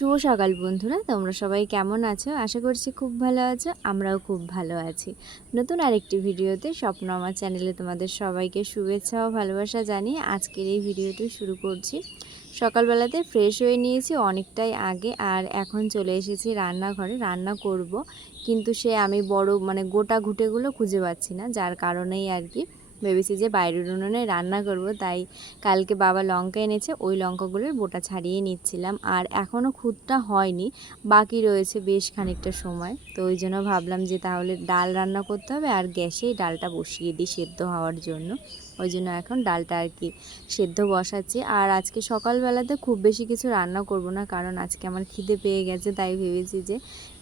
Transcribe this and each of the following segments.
শুভ সকাল বন্ধুরা, তোমরা সবাই কেমন আছো? আশা করছি খুব ভালো আছো, আমরাও খুব ভালো আছি। নতুন আরেকটি ভিডিওতে স্বপ্ন আমার চ্যানেলে তোমাদের সবাইকে শুভেচ্ছা ও ভালোবাসা জানিয়ে আজকের এই ভিডিওটি শুরু করছি। সকালবেলাতে ফ্রেশ হয়ে নিয়েছি অনেকটাই আগে আর এখন চলে এসেছি রান্নাঘরে, রান্না করব। কিন্তু সে আমি বড় মানে গোটা ঘুটেগুলো খুঁজে পাচ্ছি না, যার কারণেই আর কি। ভেবেছি যে বাইরের উনুনে রান্না করব, তাই কালকে বাবা লঙ্কা এনেছে, ওই লঙ্কাগুলোর বোটা ছাড়িয়ে নিচ্ছিলাম। আর এখনও খুদটা হয়নি, বাকি রয়েছে বেশ খানিকটা সময়। তো ওই জন্য ভাবলাম যে তাহলে ডাল রান্না করতে হবে, আর গ্যাসেই ডালটা বসিয়ে দিই সেদ্ধ হওয়ার জন্য। ওই জন্য এখন ডালটা আর কি সেদ্ধ বসাচ্ছি। আর আজকে সকালবেলাতে খুব বেশি কিছু রান্না করব না, কারণ আজকে আমার খিদে পেয়ে গেছে, তাই ভেবেছি যে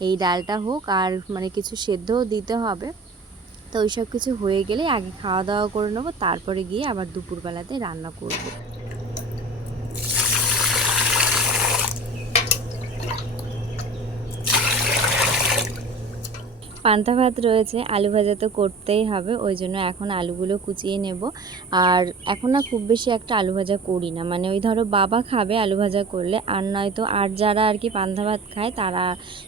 এই ডালটা হোক, আর মানে কিছু সেদ্ধও দিতে হবে। তো ওই সব কিছু হয়ে গেলে আগে খাওয়া দাওয়া করে নেব, তারপরে গিয়ে আবার দুপুরবেলাতে রান্না করব। পান্তা ভাত রয়েছে, আলু ভাজা তো করতেই হবে, ওই জন্য এখন আলুগুলো কুচিয়ে নেব। আর এখন না খুব বেশি একটা আলু ভাজা করি না মানে ওই ধরো বাবা খাবে আলু ভাজা করলে, আর নয়তো আর যারা আর কি পান্তা ভাত খায় তারা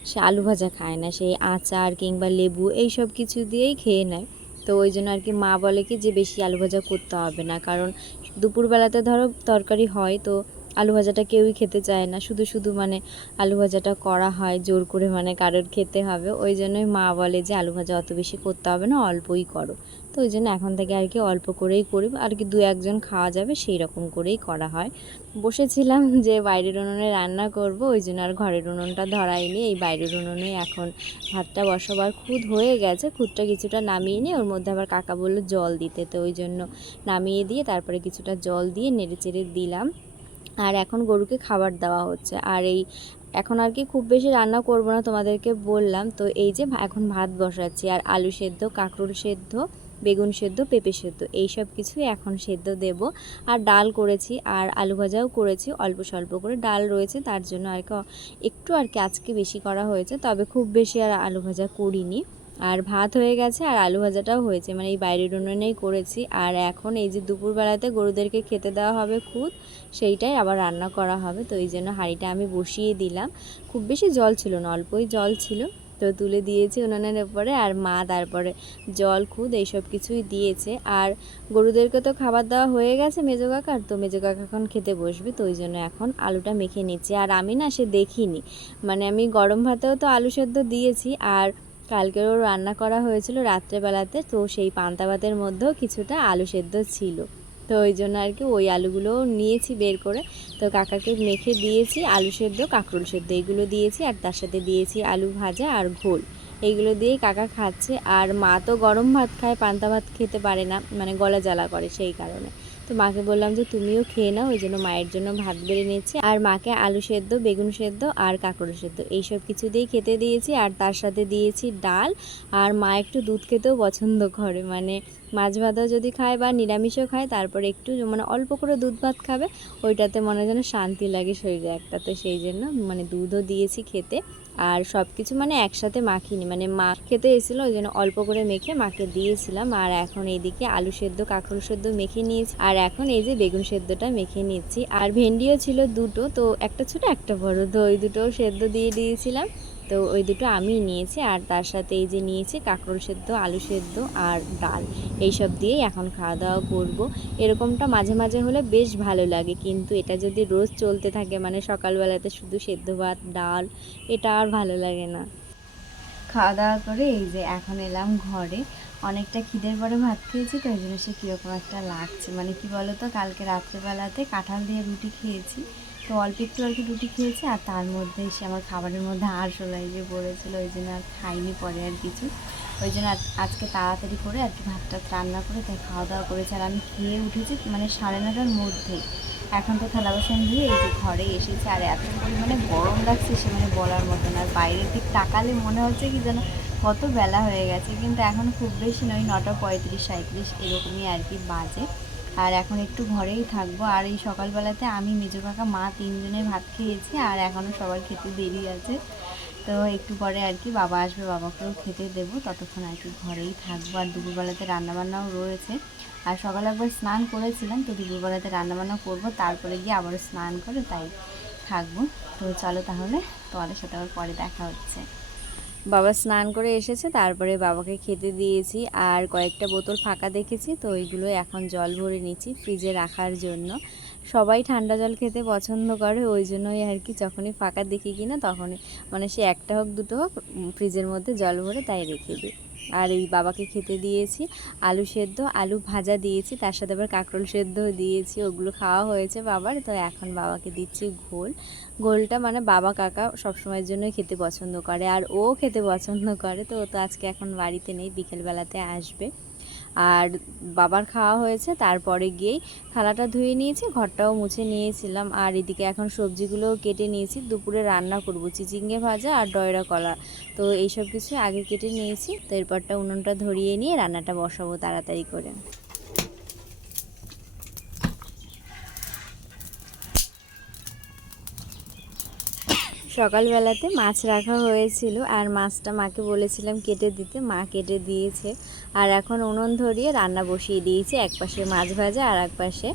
সে আলু ভাজা খায় না, সেই আচার কিংবা লেবু এই সব কিছু দিয়েই খেয়ে নেয়। তো ওই জন্য আর কি মা বলে কি যে বেশি আলু ভাজা করতে হবে না, কারণ দুপুরবেলাতে ধরো তরকারি হয়, তো আলু ভাজাটা কেউই খেতে চায় না। শুধু শুধু মানে আলু ভাজাটা করা হয়, জোর করে মানে কারোর খেতে হবে। ওই জন্যই মা বলে যে আলু ভাজা অত বেশি করতে হবে না, অল্পই করো। তো ওই জন্য এখন থেকে আর কি অল্প করেই করি আর কি দু একজন খাওয়া যাবে, সেই রকম করেই করা হয়। বসেছিলাম যে বাইরের উনুনে রান্না করব, ওই জন্য আর ঘরের উনুনটা ধরাইনি। এই বাইরের উনুনে এখন ভাতটা বসাবার খুদ হয়ে গেছে। খুদটা কিছুটা নামিয়ে নিয়ে ওর মধ্যে আবার কাকা বলল জল দিতে। তো ওই জন্য নামিয়ে দিয়ে তারপরে কিছুটা জল দিয়ে নেড়ে চেড়ে দিলাম। আর এখন গরুকে খাবার দেওয়া হচ্ছে। আর এই এখন আর কি খুব বেশি রান্না করব না তোমাদেরকে বললাম। তো এই যে এখন ভাত বসাচ্ছি, আর আলু সেদ্ধ, কাঁকরোল সেদ্ধ, বেগুন সেদ্ধ, পেঁপে সেদ্ধ এই সব কিছুই এখন সেদ্ধ দেব। আর ডাল করেছি, আর আলু ভাজাও করেছি, অল্প স্বল্প করে ডাল রয়েছে, তার জন্য আর কি একটু আর কি আজকে বেশি করা হয়েছে, তবে খুব বেশি আর আলু ভাজা করিনি। আর ভাত হয়ে গেছে আর আলু ভাজাটাও হয়েছে। মানে এই বাইরের উনুনেই করেছি। আর এখন এই যে দুপুরবেলাতে গরুদেরকে খেতে দেওয়া হবে খুদ, সেইটাই আবার রান্না করা হবে। তো এই জন্য হাঁড়িটা আমি বসিয়ে দিলাম। খুব বেশি জল ছিল না, অল্পই জল ছিল। তো তুলে দিয়েছি উনুনের উপরে আর মা তারপরে জল, খুদ এইসব কিছুই দিয়েছে। আর গরুদেরকে তো খাবার দেওয়া হয়ে গেছে মেজো কাকার। তো মেজো কাকা এখন খেতে বসবে। তো ওই জন্য এখন আলুটা মেখে নিচ্ছি। আর আমি না সে দেখিনি। মানে আমি গরম ভাতেও তো আলু সেদ্ধ দিয়েছি। আর কালকেরও রান্না করা হয়েছিল রাত্রেবেলাতে, তো সেই পান্তা ভাতের মধ্যেও কিছুটা আলু সেদ্ধ ছিল। তো ওই জন্য আর কি ওই আলুগুলোও নিয়েছি বের করে। তো কাকাকে মেখে দিয়েছি, আলু সেদ্ধ, কাঁকরোল সেদ্ধ এইগুলো দিয়েছি, আর তার সাথে দিয়েছি আলু ভাজা আর ঘোল। এইগুলো দিয়েই কাকা খাচ্ছে, আর মা তো গরম ভাত খায়, পান্তা ভাত খেতে পারে না মানে গলা জ্বালা করে সেই কারণে। তো মাকে বললাম যে তুমিও খেয়ে নাও, ওই জন্য মায়ের জন্য ভাত বেড়ে নিয়েছি। আর মাকে আলু সেদ্ধ, বেগুন সেদ্ধ আর কাঁকড়ো সেদ্ধ, এইসব কিছু দিয়েই খেতে দিয়েছি। আর তার সাথে দিয়েছি ডাল। আর মা একটু দুধ খেতেও পছন্দ করে মানে মাছ ভাতও যদি খায় বা নিরামিষও খায়, তারপরে একটু মানে অল্প করে দুধ ভাত খাবে, ওইটাতে মনে যেন শান্তি লাগে শরীরে একটা। তো সেই জন্য মানে দুধও দিয়েছি খেতে। আর সব কিছু মানে একসাথে মাখিনি। মানে মা খেতে এসেছিল, ওই জন্য অল্প করে মেখে মাকে দিয়েছিলাম। আর এখন এইদিকে আলু সেদ্ধ, কাঁকড় সেদ্ধ মেখে নিয়েছি। আর এখন এই যে বেগুন সেদ্ধটা মেখে নিচ্ছি। আর ভেন্ডিও ছিল দুটো, তো একটা ছোট, একটা বড়। তো ওই দুটো সেদ্ধ দিয়ে দিয়েছিলাম। তো ওই দুটো আমি নিয়েছি, আর তার সাথে এই যে নিয়েছি কাঁকরোল সেদ্ধ, আলু সেদ্ধ আর ডাল। এইসব দিয়েই এখন খাওয়া দাওয়া করব। এরকমটা মাঝে মাঝে হলে বেশ ভালো লাগে, কিন্তু এটা যদি রোজ চলতে থাকে মানে সকালবেলাতে শুধু সেদ্ধ ভাত, ডাল, এটা আর ভালো লাগে না। খাওয়া দাওয়া করে এই যে এখন এলাম ঘরে। অনেকটা খিদের পরে ভাত খেয়েছি, তো ওই জন্য সে কীরকম একটা লাগছে। মানে কি বলো তো কালকে রাত্রেবেলাতে কাঁঠাল দিয়ে রুটি খেয়েছি। তো অল্প একটু আর কি রুটি খেয়েছে আর তার মধ্যে সে আমার খাবারের মধ্যে আরশোলাই যে পড়েছিল ওই জন্য আর খাইনি পরে আর কিছু। ওই জন্য আজকে তাড়াতাড়ি করে আর কি ভাতটা রান্না করে তাই খাওয়া দাওয়া করেছি। আর আমি খেয়ে উঠেছি মানে সাড়ে নটার মধ্যেই। এখন তো থালা বাসন দিয়ে এই যে ঘরে এসেছে আর এত পরিমাণে গরম লাগছে সে মানে বলার মতো না। আর বাইরের দিক তাকালে মনে হচ্ছে কি যেন কত বেলা হয়ে গেছে। কিন্তু এখন খুব বেশি নয়, নটা পঁয়ত্রিশ সাঁত্রিশ এরকমই আর কি বাজে। আর এখন একটু ঘরেই থাকব। আর এই সকালবেলাতে আমি, মেজো কাকা, মা তিনজনে ভাত খেয়েছি আর এখনও সবার খেতে দেরি আছে। তো একটু পরে আর কি বাবা আসবে, বাবাকেও খেতে দেবো। ততক্ষণ আর কি ঘরেই থাকব। আর দুপুরবেলাতে রান্নাবান্নাও রয়েছে। আর সকালে একবার স্নান করেছিলাম, তো দুপুরবেলাতে রান্নাবান্না করব। তারপরে গিয়ে আবারও স্নান করে তাই থাকব। তো চলো তাহলে তোমাদের সাথে আবার পরে দেখা হচ্ছে। বাবা স্নান করে এসেছে, তারপরে বাবাকে খেতে দিয়েছি আর কয়েকটা বোতল ফাঁকা দেখেছি, তো ওইগুলো এখন জল ভরে নিচ্ছি ফ্রিজে রাখার জন্য। সবাই ঠান্ডা জল খেতে পছন্দ করে, ওই জন্যই আর কি যখনই ফাঁকা দেখি কিনা তখনই। মানে সে একটা হোক, দুটো হোক ফ্রিজের মধ্যে জল ভরে তাই রেখে দিই। আর এই বাবাকে খেতে দিয়েছি, আলু সেদ্ধ, আলু ভাজা দিয়েছি, তার সাথে আবার কাঁকরোল সেদ্ধও দিয়েছি, ওগুলো খাওয়া হয়েছে বাবার, তো এখন বাবাকে দিচ্ছি ঘোল। ঘোলটা মানে বাবা কাকা সবসময়ের জন্য খেতে পছন্দ করে, আর ও খেতে পছন্দ করে, তো ও তো আজকে এখন বাড়িতে নেই, বিকেলবেলাতে আসবে। আর বাবার খাওয়া হয়েছে, তারপরে গিয়েই থালাটা ধুয়ে নিয়েছি, ঘরটাও মুছে নিয়েছিলাম। আর এদিকে এখন সবজিগুলোও কেটে নিয়েছি, দুপুরে রান্না করব, চিচিঙ্গে ভাজা আর ডয়রা কলা। তো এইসব কিছু আগে কেটে নিয়েছি, তো এরপরটা উনুনটা ধরিয়ে নিয়ে রান্নাটা বসাবো তাড়াতাড়ি করে। সকালবেলাতে মাছ রাখা হয়েছিল আর মাছটা মাকে বলেছিলাম কেটে দিতে। মা কেটে দিয়েছে আর এখন উনুন ধরিয়ে রান্না বসিয়ে দিয়েছি। এক পাশে মাছ ভাজা আর এক পাশে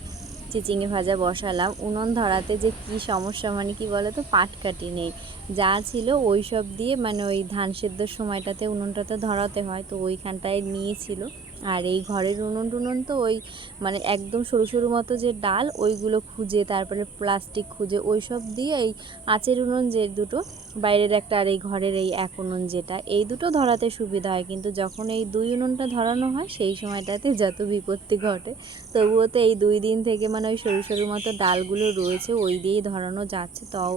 চিচিঙে ভাজা বসালাম। উনুন ধরাতে যে কি সমস্যা মানে কি বলো তো পাটকাঠি নেই। যা ছিল ওই সব দিয়ে মানে ওই ধান সেদ্ধর সময়টাতে উনুনটাতে ধরাতে হয়। তো ওইখানটায় নিয়েছিল আর এই ঘরের উনুন টুনুন তো ওই মানে একদম সরু সরু মতো যে ডাল, ওইগুলো খুঁজে, তারপরে প্লাস্টিক খুঁজে ওই সব দিয়ে এই আঁচের উনুন যে দুটো, বাইরের একটা আর এই ঘরের এই এক উনুন যেটা, এই দুটো ধরাতে সুবিধা হয়। কিন্তু যখন এই দুই উনুনটা ধরানো হয়, সেই সময়টাতে যত বিপত্তি ঘটে, তবুও তো এই দুই দিন থেকে মানে ওই সরু সরু মতো ডালগুলো রয়েছে, ওই দিয়েই ধরানো যাচ্ছে, তাও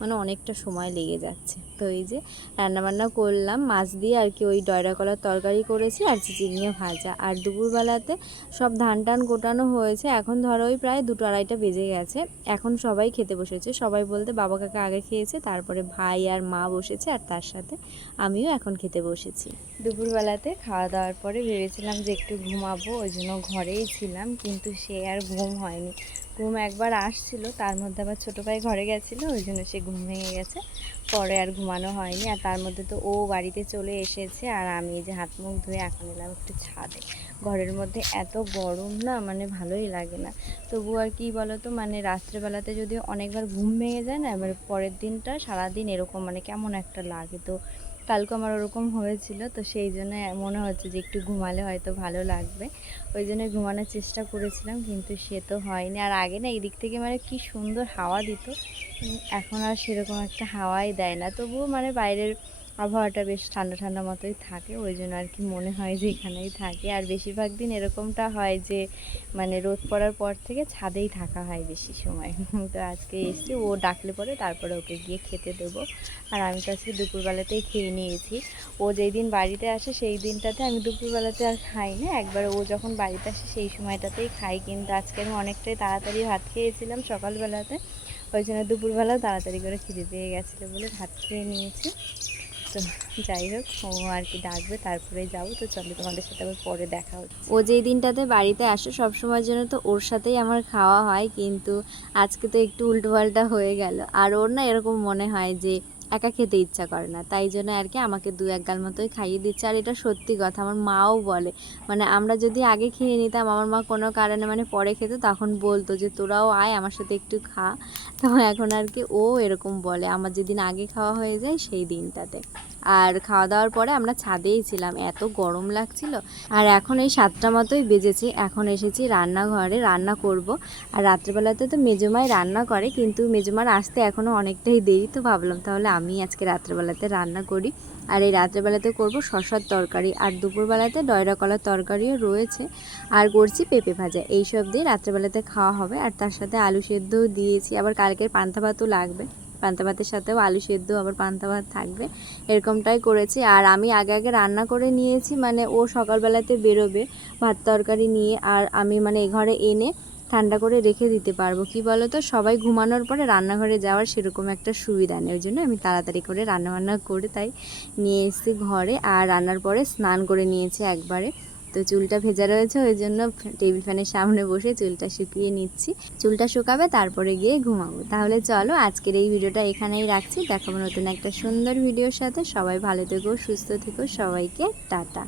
মানে অনেকটা সময় লেগে যাচ্ছে। তো এই যে রান্নাবান্না করলাম, মাছ দিয়ে আর কি ওই ডয়রা কলার তরকারি করেছি আর চিচিঙে ভাজা। আর দুপুরবেলাতে সব ধান টান কোটানো হয়েছে। এখন ধরো ওই প্রায় দুটো আড়াইটা বেজে গেছে। এখন সবাই খেতে বসেছে। সবাই বলতে বাবা কাকা আগে খেয়েছে, তারপরে ভাই আর মা বসেছে আর তার সাথে আমিও এখন খেতে বসেছি। দুপুরবেলাতে খাওয়া দাওয়ার পরে ভেবেছিলাম যে একটু ঘুমাবো, ওই জন্য ঘরেই ছিলাম, কিন্তু সে আর ঘুম হয়নি। ঘুম একবার আসছিল, তার মধ্যে আবার ছোটো ভাই ঘরে গেছিল, ওই জন্য সে ঘুম ভেঙে গেছে। পরে আর ঘুমানো হয়নি, আর তার মধ্যে তো ও বাড়িতে চলে এসেছে, আর আমি এই যে হাত মুখ ধুয়ে এখন এলাম একটু ছাদে। ঘরের মধ্যে এত গরম না মানে ভালোই লাগে না। তবু আর কি বলো তো মানে রাত্রেবেলাতে যদি অনেকবার ঘুম ভেঙে যায় না, এবার পরের দিনটা সারাদিন এরকম মানে কেমন একটা লাগে। তো কালকে আমার ওরকম হয়েছিল, তো সেই জন্য মনে হচ্ছে যে একটু ঘুমালে হয়তো ভালো লাগবে। ওই জন্য ঘুমানোর চেষ্টা করেছিলাম, কিন্তু সে তো হয়নি। আর আগে না এদিক থেকে মানে কি সুন্দর হাওয়া দিত এখন আর সেরকম একটা হাওয়াই দেয় না। তবুও মানে বাইরের আবহাওয়াটা বেশ ঠান্ডা ঠান্ডা মতোই থাকে, ওই জন্য আর কি মনে হয় যে এখানেই থাকে। আর বেশিরভাগ দিন এরকমটা হয় যে মানে রোদ পড়ার পর থেকে ছাদেই থাকা হয় বেশি সময়। তো আজকে এসছি, ও ডাকলে পরে তারপরে ওকে গিয়ে খেতে দেবো। আর আমি তো আজকে দুপুরবেলাতেই খেয়ে নিয়েছি। ও যেই দিন বাড়িতে আসে সেই দিনটাতে আমি দুপুরবেলাতে আর খাই না। একবার ও যখন বাড়িতে আসে সেই সময়টাতেই খাই। কিন্তু আজকে আমি অনেকটাই তাড়াতাড়ি ভাত খেয়েছিলাম সকালবেলাতে। ওই জন্য দুপুরবেলা তাড়াতাড়ি করে খিদে পেয়ে গেছিল বলে ভাত খেয়ে নিয়েছি। তো যাই হোক, ও আর কি ডাকবে, তারপরে যাব। তো চলো তোমাদের সাথে আবার পরে দেখা হচ্ছে। ও যেই দিনটাতে বাড়িতে আসে, সব সময়ের জন্য তো ওর সাথেই আমার খাওয়া হয়, কিন্তু আজকে তো একটু উল্টোপাল্টা হয়ে গেল। আর ওর না এরকম মনে হয় যে একা খেতে ইচ্ছা করে না। তাই জন্য আর কি আমাকে দু এক গাল মতোই খাইয়ে দিচ্ছে। আর এটা সত্যি কথা, আমার মাও বলে। মানে আমরা যদি আগে খেয়ে নিতাম, আমার মা কোনো কারণে মানে পরে খেতে, তখন বলতো যে, তোরাও আয়, আমার সাথে একটু খা। তো এখন আর কি ও এরকম বলে। আমার যেদিন আগে খাওয়া হয়ে যায়, সেই দিনটাতে। আর খাওয়া দাওয়ার পরে আমরা ছাদেই ছিলাম, এত গরম লাগছিল। আর এখন এই সাতটা মতোই বেজেছে, এখন এসেছি রান্নাঘরে, রান্না করব। আর রাত্রেবেলাতে তো মেজমাই রান্না করে, কিন্তু মেজমার আসতে এখনও অনেকটাই দেরি, তো ভাবলাম তাহলে আমি আজকে রাত্রেবেলাতে রান্না করি। আর এই রাত্রেবেলাতে করব শশার তরকারি, আর দুপুরবেলাতে ডয়রা কলার তরকারিও রয়েছে। আর করছি পেঁপে ভাজা, এই সব দিয়ে রাত্রেবেলাতে খাওয়া হবে। আর তার সাথে আলু সেদ্ধও দিয়েছি, আবার কালকের পান্তা ভাতও লাগবে। পান্তা ভাতের সাথেও আলু সেদ্ধ, আবার পান্তা ভাত থাকবে। এরকমটাই করেছি। আর আমি আগে আগে রান্না করে নিয়েছি মানে ও সকালবেলাতে বেরোবে ভাত তরকারি নিয়ে, আর আমি মানে এ ঘরে এনে ঠান্ডা করে রেখে দিতে পারব। কি বলো তো সবাই ঘুমানোর পরে রান্নাঘরে যাওয়ার সেরকম একটা সুবিধা নেই, ওই জন্য আমি তাড়াতাড়ি করে রান্নাবান্না করে তাই নিয়ে এসেছি ঘরে। আর রান্নার পরে স্নান করে নিয়েছি একবারে। তো চুলটা ভেজা রয়েছে, ওই জন্য টেবিল ফ্যানের সামনে বসে চুলটা শুকিয়ে নিচ্ছি। চুলটা শুকাবে, তারপরে গিয়ে ঘুমাবো। তাহলে চলো আজকের এই ভিডিওটা এখানেই রাখছি। দেখাবো নতুন একটা সুন্দর ভিডিওর সাথে। সবাই ভালো থেকো, সুস্থ থেকো, সবাইকে টাটা।